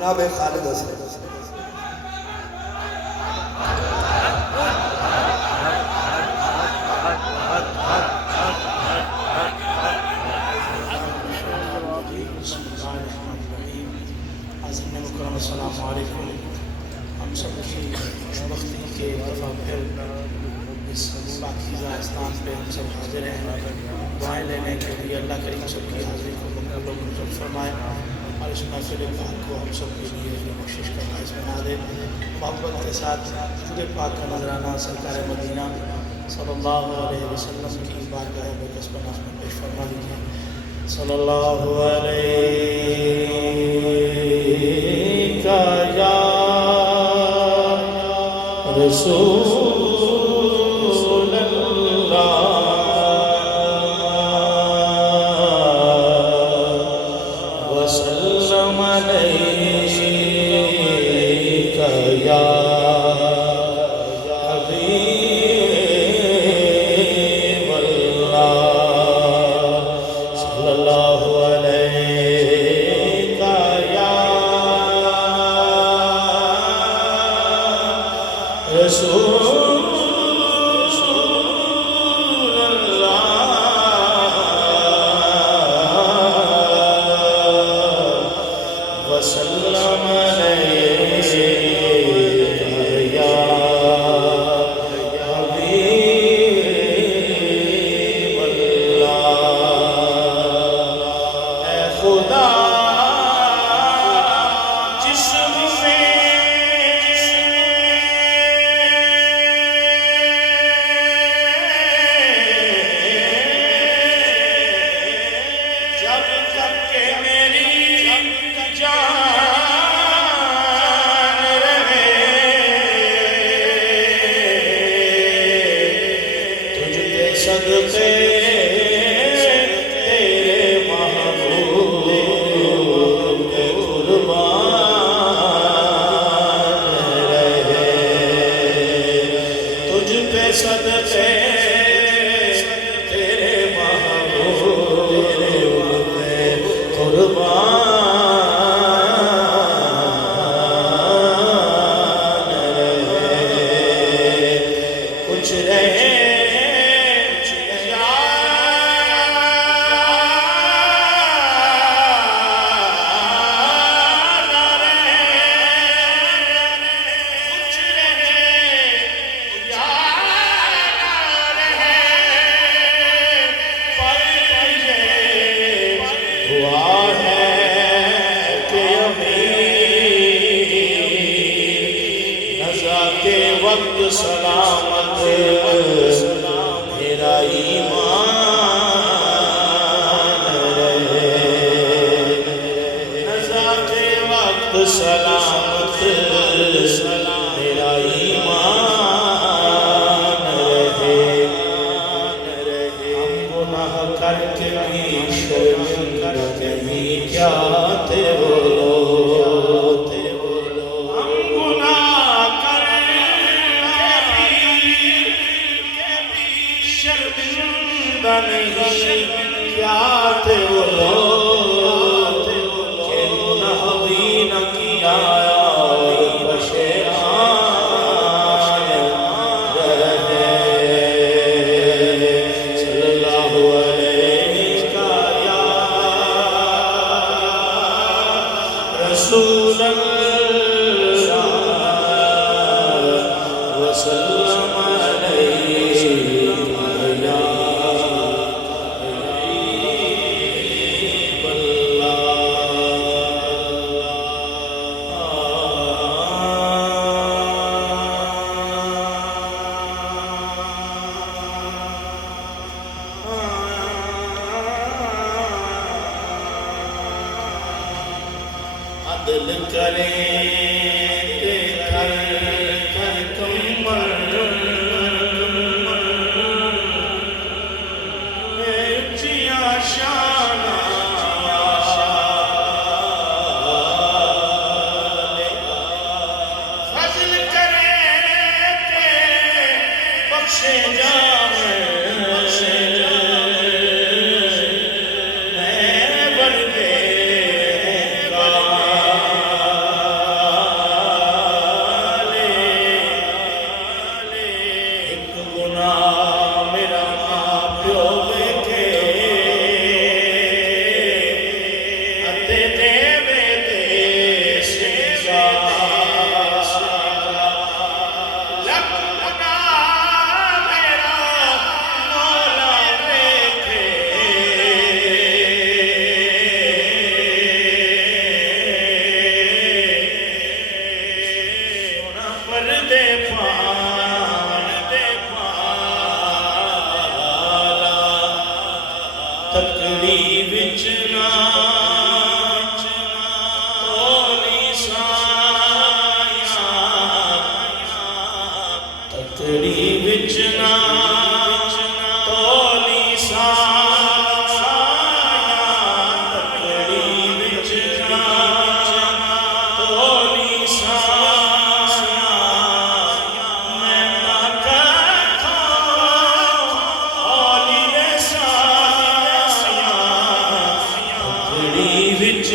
جناب خالد حسن. السلام علیکم. ہم سب کی خوشبختی کے دفعہ پھر اس پاکیزہ استان پہ ہم سب حاضر ہیں دعائیں لینے کے لیے. اللہ کریم سب کی حاضری کو مقبول و منظور فرمائے اور اس محفل پاک کو ہم سب کے لیے بخشش کا باعث بنا دے. محبت کے ساتھ خود پاک کا نذرانہ سرکار مدینہ صلی اللہ علیہ وسلم کی بارگاہ مقدس پناہ میں پیش فرما دیجیے. صلی اللہ علیہ یا رسول اللہ وسلم علیک یا حبیب اللہ صلی اللہ علیک یا رسول اللہ وسلم علیہ یا حبیب اللہ. اے خدا جسم میں جب تک کہ میری جان رہے تجھ پہ صدقے تیرے محبوب پہ قربان رہے. تجھ پہ صدقے تیرے محبوب پہ قربان رہے. کچھ رہے وقت سلامت میرا ایمان رہے. نزاکِ وقت سلامت میرا ایمان رہے. ہم گناہ کر کے بھی شرمندہ نہیں جاتے بولو. نہیں کیا تھے وہ لوگ کہ گناہ بھی نہ کیا اور پشیمان رہے. صلی اللہ علیہ یا رسول اللہ وسلم علیہ یا عدل کرے کر کمر اچھیاں شانہ فضل کرے بخشے جامے میں بن کے وچ